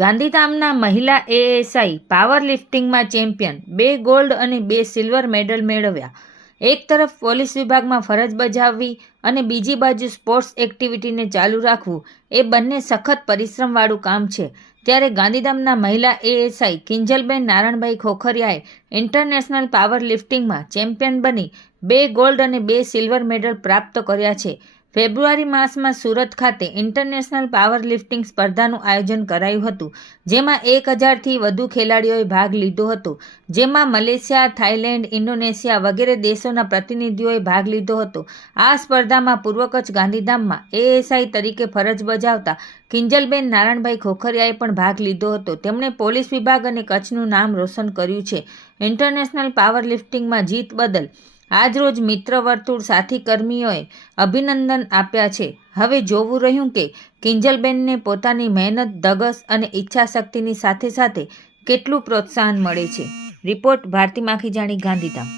ગાંધીધામના મહિલા ASI power લિફ્ટિંગમાં ચેમ્પિયન, 2 ગોલ્ડ અને 2 સિલ્વર મેડલ મેળવ્યા. એક તરફ પોલીસ વિભાગમાં ફરજ બજાવવી અને બીજી બાજુ સ્પોર્ટ્સ એક્ટિવિટીને ચાલુ રાખવું એ બંને સખત પરિશ્રમવાળું કામ છે. ત્યારે ગાંધીધામના મહિલા એએસઆઈ કિંજલબેન નારણભાઈ ખોખરિયાએ ઇન્ટરનેશનલ પાવર લિફ્ટિંગમાં ચેમ્પિયન બની 2 ગોલ્ડ અને 2 સિલ્વર મેડલ પ્રાપ્ત કર્યા છે. ફેબ્રુઆરી માસમાં સુરત ખાતે ઇન્ટરનેશનલ પાવર લિફ્ટિંગ સ્પર્ધાનું આયોજન કરાયું હતું, જેમાં 1000થી વધુ ખેલાડીઓએ ભાગ લીધો હતો. જેમાં મલેશિયા, થાઇલેન્ડ, ઇન્ડોનેશિયા વગેરે દેશોના પ્રતિનિધિઓએ ભાગ લીધો હતો. આ સ્પર્ધામાં પૂર્વ કચ્છ ગાંધીધામમાં એએસઆઈ તરીકે ફરજ બજાવતા કિંજલબેન નારણભાઈ ખોખરિયાએ પણ ભાગ લીધો હતો. તેમણે પોલીસ વિભાગ અને કચ્છનું નામ રોશન કર્યું છે. ઇન્ટરનેશનલ પાવર લિફ્ટિંગમાં જીત બદલ આજરોજ મિત્ર વર્તુળ સાથી કર્મીઓએ અભિનંદન આપ્યા છે. હવે જોવું રહ્યું કે કિંજલબેનને પોતાની મહેનત, ધગશ અને ઈચ્છાશક્તિની સાથે સાથે કેટલું પ્રોત્સાહન મળે છે. રિપોર્ટ ભારતી માખીજાણી, ગાંધીધામ.